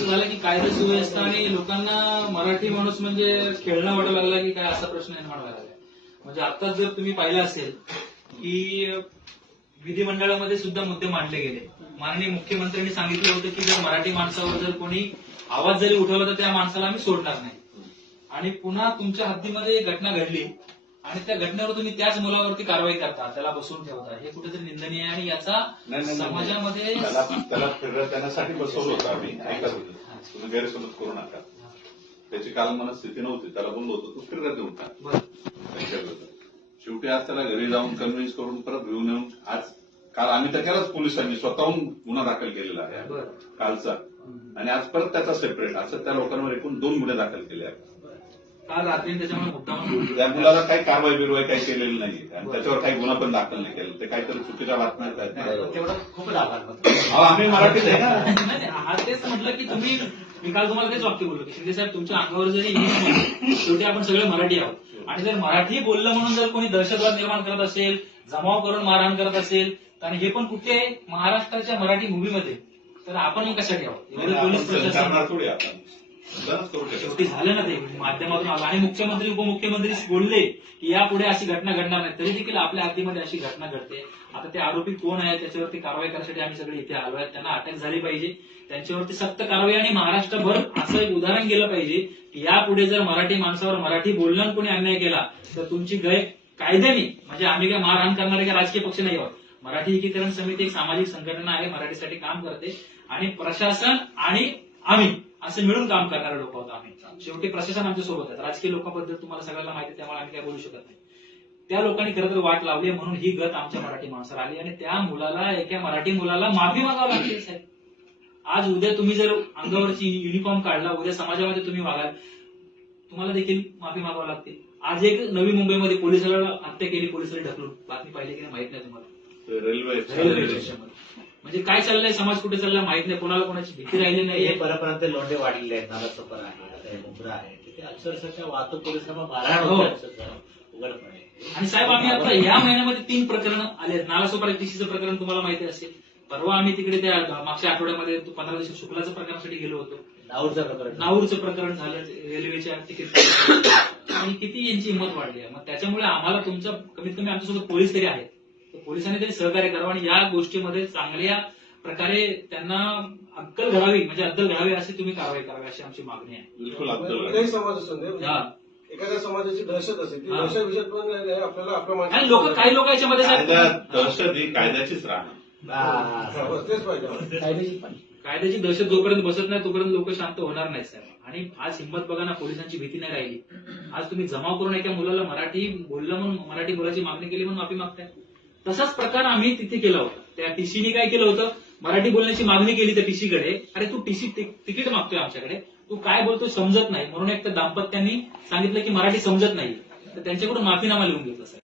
असं झालं की कायदा सुव्यवस्था आणि लोकांना मराठी माणूस म्हणजे खेळणं वाटू लागला की काय असा प्रश्न निर्माण व्हायला लागला. म्हणजे आताच जर तुम्ही पाहिलं असेल की विधिमंडळामध्ये सुद्धा मुद्दे मांडले गेले. माननीय मुख्यमंत्र्यांनी सांगितलं होतं की जर मराठी माणसावर जर कोणी आवाज जरी उठवला तर त्या माणसाला आम्ही सोडणार नाही. आणि पुन्हा तुमच्या हद्दीमध्ये एक घटना घडली. आणि त्या घटनेवर तुम्ही त्याच मुलावरती कारवाई करता. त्याला बसवून ठेवता. हे कुठेतरी निंदनीय आहे आणि याचा. समाजामध्ये त्याला त्याला फिरत बसवलं होतं आम्ही. होतो. तुम्ही गैरसमज करू नका. त्याची काल मनस्थिती नव्हती. त्याला बोललो होतो तू फिरत बरं. त्यांच्याबद्दल शेवटी आज त्याला घरी जाऊन कन्व्हिन्स करून परत घेऊन येऊन आज काल आम्ही तर केलाच पोलिसांनी. स्वतःहून गुन्हा दाखल केलेला आहे. कालचा. आणि आज परत त्याचा सेपरेट असं त्या लोकांवर एकूण दोन गुन्हे दाखल केले आहेत. काल रात्री त्याच्यामुळे मुद्दाम त्या मुलाला काही कारवाई बिरवाई काही केलेली नाही. आणि त्याच्यावर काही गुन्हा पण दाखल नाही केला ते काहीतरी चुकीच्या बातम्या आहेत. तेवढं आभार अहो, आम्ही मराठीत आहे ना. नाही, हा तेच म्हटलं की तुम्ही मी काल तुम्हाला तेच वाक्य बोललो की शिंदे साहेब तुमच्या अंगावर जरी इंग्लिश शेवटी आपण सगळे मराठी आहोत. आणि जर मराठी बोललं म्हणून जर कोणी दहशतवाद निर्माण करत असेल जमाव करून मारहाण करत असेल आणि हे पण कुठे आहे? महाराष्ट्राच्या मराठी मूव्हीमध्ये तर आपण मग कशासाठी आहोत? एवढे पोलीस प्रशासन थोडी आपण शेवटी झालं ना ते. माध्यमातून आलं. आणि मुख्यमंत्री उपमुख्यमंत्री बोलले की यापुढे अशी घटना घडणार नाही. तरी देखील आपल्या हातीमध्ये अशी घटना घडते. आता ते आरोपी कोण आहे त्याच्यावरती कारवाई करण्यासाठी आम्ही सगळे इथे आलो आहेत. त्यांना अटक झाली पाहिजे. त्यांच्यावरती सक्त कारवाई आणि महाराष्ट्रभर असं एक उदाहरण गेलं पाहिजे की यापुढे जर मराठी माणसावर मराठी बोलण्यात कोणी अन्याय केला तर तुमची गय कायद्याने म्हणजे आम्ही काय मारहाण करणारे काय राजकीय पक्ष नाही आहोत. मराठी एकीकरण समिती एक सामाजिक संघटना आहे मराठीसाठी काम करते. आणि प्रशासन आणि आम्ही असं मिळून काम करणारे लोक आहोत आम्ही. शेवटी प्रशासन आमच्यासोबत आहे राजकीय लोकांबद्दल तुम्हाला सगळ्यांना माहिती त्यामुळे आम्ही काय बोलू शकत नाही. त्या लोकांनी खरं तर वाट लावली म्हणून ही गत आमच्या मराठी माणसाला आली आणि त्या मुलाला एका मराठी मुलाला माफी मागावं लागते साहेब. आज उद्या तुम्ही जर अंगावरची युनिफॉर्म काढला उद्या समाजामध्ये तुम्ही वागाल तुम्हाला देखील माफी मागावं लागते. आज एक नवी मुंबईमध्ये पोलिसाला हत्या केली पोलिसाला ढकलून. बातमी पाहिली की नाही माहीत नाही तुम्हाला. रेल्वे रेल्वे स्टेशनमध्ये. म्हणजे काय चाललंय? समाज कुठे चाललाय माहीत नाही. कोणाला कोणाची भीती राहिली हे नाहीये परपर्यंत लोंढे वाढलेले आहेत. नालासोपर आहे आता हे मुंब्रा आहे. तिथे अक्षरशः त्या वाहतूक पोलिसांना मारहाण हो. होते अक्षरशः. उघडपणे. आणि साहेब आम्ही आता या महिन्यामध्ये तीन प्रकरण आले आहेत. नालासोपारा टीसीचं प्रकरण तुम्हाला माहिती असेल. परवा आम्ही तिकडे त्या मागच्या आठवड्यामध्ये पंधरा दिवस शुक्लाचं प्रकरणासाठी गेलो होतो. नाऊरचं प्रकरण. नाऊरचं प्रकरण झालं. रेल्वेच्या तिकीट आणि किती यांची हिंमत वाढली आहे? मग त्याच्यामुळे आम्हाला तुमचं कमीत कमी आमच्यासोबत पोलीस तरी आहेत. पोलिसांनी तरी सहकार्य करावं आणि या गोष्टीमध्ये चांगल्या प्रकारे त्यांना अक्कल घडावी म्हणजे अद्दल घडावी अशी तुम्ही कारवाई करावी अशी आमची मागणी आहे. बिलकुल समाज हा. एखाद्या समाजाची दहशत असेल ती हा. दहशत विषय पण हे आपल्याला आपल्या आणि लोक काही लोक याच्यामध्ये दहशत ही कायद्याचीच राहणार. हा. बस तेच पाहिजे कायद्याची दहशत जोपर्यंत बसत नाही तोपर्यंत लोक शांत होणार नाही साहेब. आणि आज हिंमत बघा ना पोलिसांची भीती नाही राहिली. आज तुम्ही जमाव करून एका मुलाला मराठी बोललं म्हणून मराठी बोलायची मागणी केली म्हणून माफी मागताय. तसाच प्रकार आम्ही तिथे केला होता. त्या टीसीने काय केलं होतं? मराठी बोलण्याची मागणी केली त्या टीसीकडे. अरे तू टीसी तिकीट मागतोय आमच्याकडे. तू काय बोलतोय समजत नाही. म्हणून एक तर दाम्पत्यांनी सांगितलं की मराठी समजत नाही. तर त्यांच्याकडून माफीनामा लिहून घेतला साहेब.